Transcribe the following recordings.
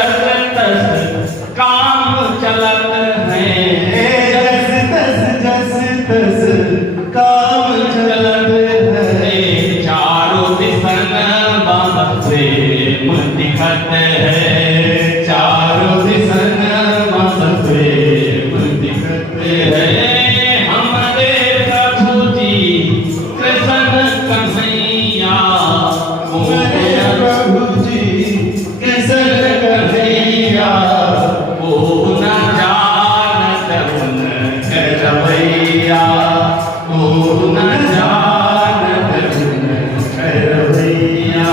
जस तस काम चलत है, जस तस काम चलत है, चारों दिसन बाबा प्रेम दिखत है, चारों दिसन बाबा प्रेम दिखत है। हमारे प्रभु जी कृष्ण कन्हैया, हमारे प्रभु जी कृष्ण कन्हैया, ओ न जानत उनके रवैया, ओ न जानत उनके रवैया।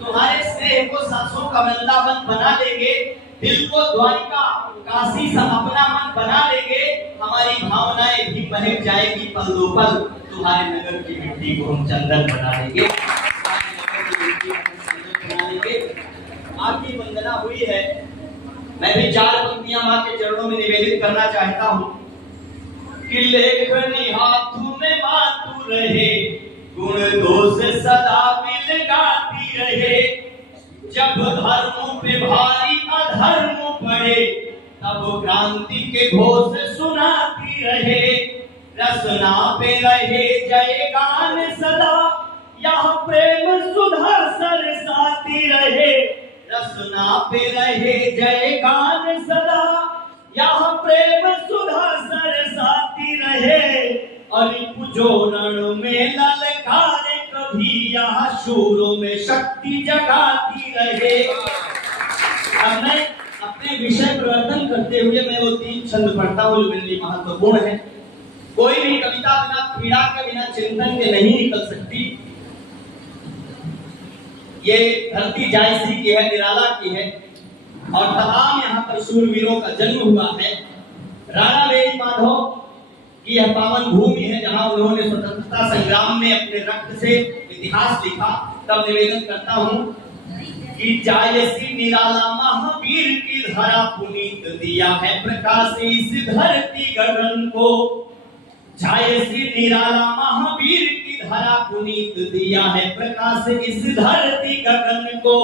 तुम्हारे स्नेह को सरसों का वृंदावन बना लेंगे, दिल को द्वारिका काशी सा अपना मन बना लेंगे, हमारी भावनाएं भी बहक जाएगी पल दो पल, तुम्हारे नगर की मिट्टी को हम चंदन बना लेंगे, तुम्हारे नगर की मिट्टी को हम चंदन बना लेंगे। आपकी वंदना हुई है, मैं भी 4 पंक्तियां मां के चरणों में निवेदित करना चाहता हूं कि लेखनी हाथों में मातू रहे, गुण दोष सदा मिल गाती रहे, जब धर्मों पे भारी अधर्म पड़े, तब क्रांति के घोष सुनाती रहे, रसना पे रहे जय गान सदा, यह प्रेम सुधा सरसाती रहे, रसना पे रहे जय गान सदा, यह प्रेम सुधा सरसाती रहे, अरिपुजोरण में ललकारे कभी, यहाँ शूरों में शक्ति जगाती रहे। अब मैं अपने विषय परिवर्तन करते हुए मैं वो 3 छंद पढ़ता हूँ जो मेरे लिए महत्वपूर्ण है। कोई भी कविता बिना पीड़ा के, बिना चिंतन के नहीं निकल सकती। ये धरती जायसी की है, निराला की है, और तमाम यहाँ पर शूरवीरों का जन्म हुआ है। राणा मेरी माधव की यह पावन भूमि है जहां उन्होंने स्वतंत्रता संग्राम में अपने रक्त से इतिहास लिखा। तब निवेदन करता हूं कि जायसी निराला महावीर की धरा पुनीत दिया है प्रकाश इस धरती गगन को, जायसी निराला महावीर की धरा पुनीत दिया है प्रकाश इस धरती गगन को,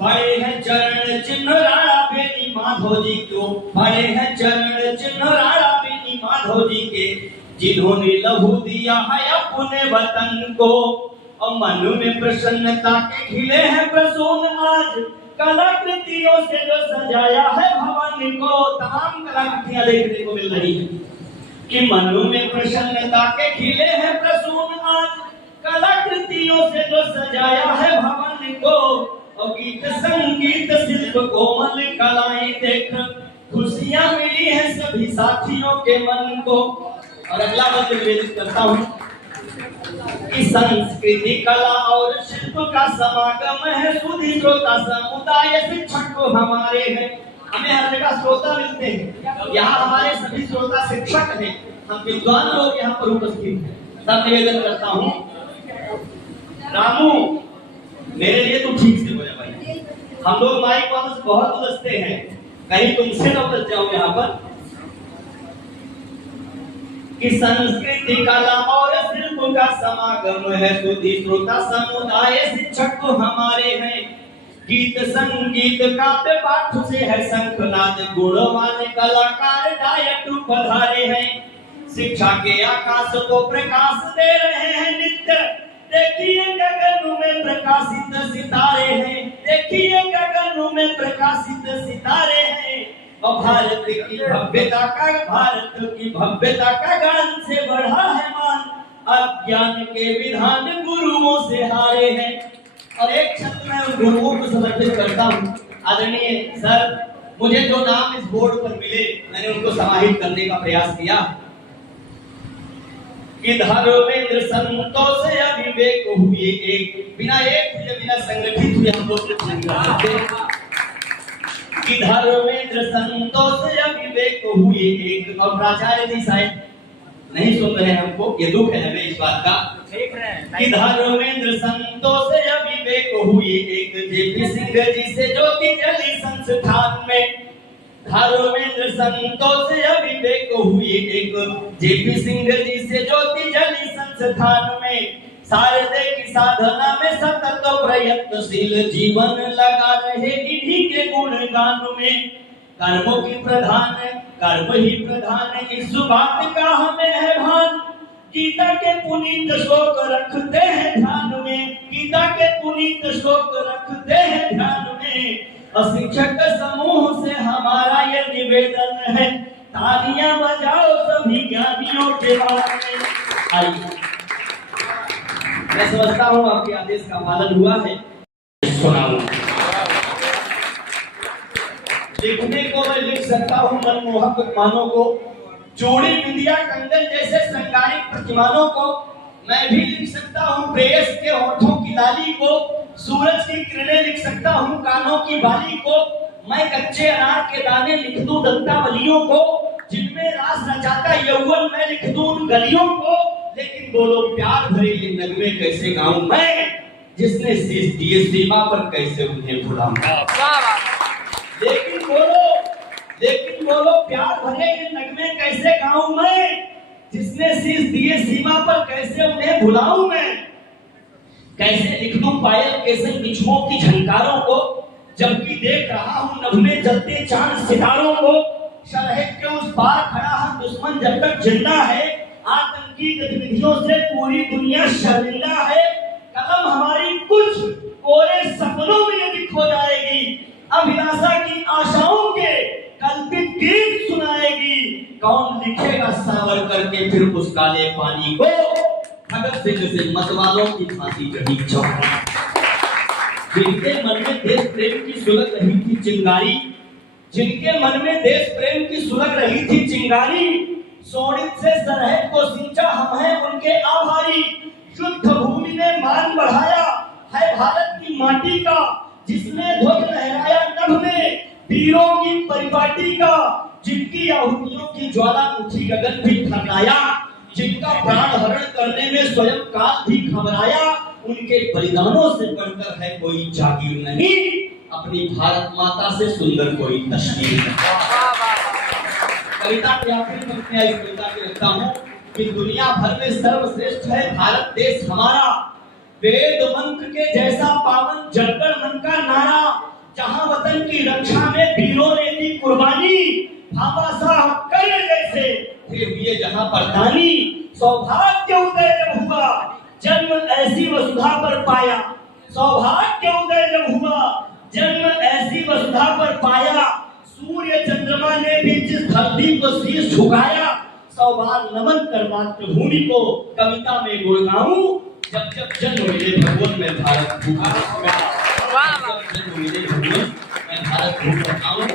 बड़े हैं चरण चिन्ह राणा बेनी माधव जी को, बड़े हैं चरण चिन्ह राणा बेनी माधव जी के, जिन्होंने लहू दिया है अपने वतन को, और मन में प्रसन्नता के खिले हैं प्रसून आज, कलाकृतियों से जो सजाया है भवन को। तमाम कलाकृतियां देखने को मिल रही है कि मन में प्रसन्नता के खिले हैं प्रसून आज, कलाकृतियों से जो सजाया है भवन को, और गीत संगीत शिल्प कोमल कलाएं देख खुशियां मिली हैं सभी साथियों के मन को। और अगला पद निवेदित करता हूं कि संस्कृति कला और शिल्प का समागम है, सुधी श्रोता समुदाय शिक्षक को हमारे हैं। हमें हर जगह श्रोता मिलते हैं, यहाँ हमारे सभी श्रोता शिक्षक हैं, हम विद्वान लोग यहाँ पर उपस्थित हैं। तब निवेदन करता हूँ, रामू मेरे लिए तो ठीक से बोले भाई, हम लोग माइक वालों से बहुत उलझते हैं, कहीं तुमसे न उलझ जाओ यहाँ पर। कि संस्कृति कला और शिल्प का समागम है, सुधी श्रोता समुदाय शिक्षक तो हमारे हैं, गीत संगीत काव्य पाठ से है शंखनाद, गुणवान कलाकार गायक पधारे हैं, शिक्षा के आकाश को प्रकाश दे रहे हैं नित्य, देखिए गगन में प्रकाशित सितारे हैं, देखिए गगन में प्रकाशित सितारे हैं, और भारत की भव्यता का गान से बढ़ा है मान, अज्ञान के विधान गुरुओं से हारे हैं। और एक शब्द मैं उन गुरुओं को समर्पित करता हूँ। आदरणीय सर, मुझे जो नाम इस बोर्ड पर मिले मैंने उनको समाहित करने का प्रयास किया कि धर्मेंद्र संतोष अविवेक हुए एक, बिना एक हुए बिना संगठित हुए हम लोग नहीं कर सकते। कि धर्मेंद्र संतोष अविवेक हुए एक, और प्राचार्य जी शायद नहीं सुन रहे हैं हमको, ये दुख है हमें इस बात का। कि धर्मेंद्र संतोष अविवेक हुए एक, जेपी सिंह जी से ज्योति जली संस्थान में, धर्मेंद्र संतोष अविवेक हुए एक, जेपी सिंह जी से ज्योति जली संस्थान में, शारदे की साधना में सतत प्रयत्नशील जीवन लगा रहे इन्हीं के गुणगान में। कर्मों की प्रधान कर्म ही प्रधान इस बात का हमें है भान। गीता के पुनीत श्लोक रखते हैं ध्यान में, गीता के पुनीत श्लोक रखते हैं ध्यान में। अशिक्षक समूह से हमारा ये निवेदन है, तालियां बजाओ सभी ज्ञानियों के बारे में। आइए, मैं समझता हूँ आपके आदेश का पालन हुआ है। सुनाऊं लिखने को मैं लिख सकता हूँ मनमोहक उपमानों को, चूड़ी बिंदिया कंगन जैसे श्रृंगारिक प्रतिमानों को। मैं भी लिख सकता हूँ प्रेयस के होठों की लाली को, सूरज की किरणें लिख सकता हूँ कानों की बाली को। मैं कच्चे अनार के दाने लिख दूं दंतावलियों को, जिनमें रास रचाता यौवन मैं लिख दूं उन गलियों को। लेकिन बोलो प्यार भरे ये नगमे कैसे गाऊं मैं, जिसने शीश दिए सीमा पर कैसे उन्हें भुलाऊं। लेकिन बोलो प्यार भरे ये नगमे कैसे गाऊं मैं, जिसने शीश दिए सीमा पर कैसे उन्हें भुलाऊं मैं। कैसे लिख दूं पायल केसर बिछुओं की झनकारों को, जबकि देख रहा हूं नभ में जलते चांद सितारों को। सरहद के उस पार खड़ा है दुश्मन जब तक जिंदा है, आतंकी गतिविधियों से पूरी दुनिया शर्मिंदा है। कलम हमारी कुछ कोरे सपनों में यदि खो जाएगी, अभिलाषा की आशाओं के कल्पित गीत सुनाएगी। कौन लिखेगा सावरकर के फिर उस काले पानी को, भगत सिंह से मतवालों की फांसी चढ़ी चौकी। जिनके मन में देश प्रेम की सुलग रही थी चिंगारी, जिनके मन में देश प्रेम की सुलग रही थी चिंगारी, शोणित से सरहद को सिंचा हम हैं उनके आभारी। युद्ध भूमि ने मान बढ़ाया है भारत की माटी का, जिसने ध्वज लहराया नभ में वीरों की परिपाटी का। जिनकी आहुतियों की ज्वालामुखी गगन भी थर्राया, जिनका प्राण हरण करने में स्वयं काल भी घबराया। उनके बलिदानों से बढ़कर है कोई जागीर नहीं, अपनी भारत माता से सुंदर कोई तस्वीर नहीं। कविता के आखिरी पंक्तियां इस कविता के लिखता हूँ कि दुनिया भर में सर्वश्रेष्ठ है भारत देश हमारा। वेद मंत्र के जैसा पावन जड़कर मन का नारा, जहां वतन की रक्षा में वीरों ने दी कुर्बानी। बाबा साहब कर्ण जैसे थे हुए जहां पर दानी। सौभाग्य उदय जब हुआ जन्म ऐसी वसुधा पर पाया, सौभाग्य उदय जब हुआ जन्म ऐसी वसुधा पर पाया। सूर्य चंद्रमा ने भी जिस धरती को शीश झुकाया, सौ बार नमन कर मातृभूमि को कविता में गुण गाऊं। जब जब जन्म मिले भगवान में भारत भूखा, जन्म मिले भगवान मैं भारत भूखा खाऊं।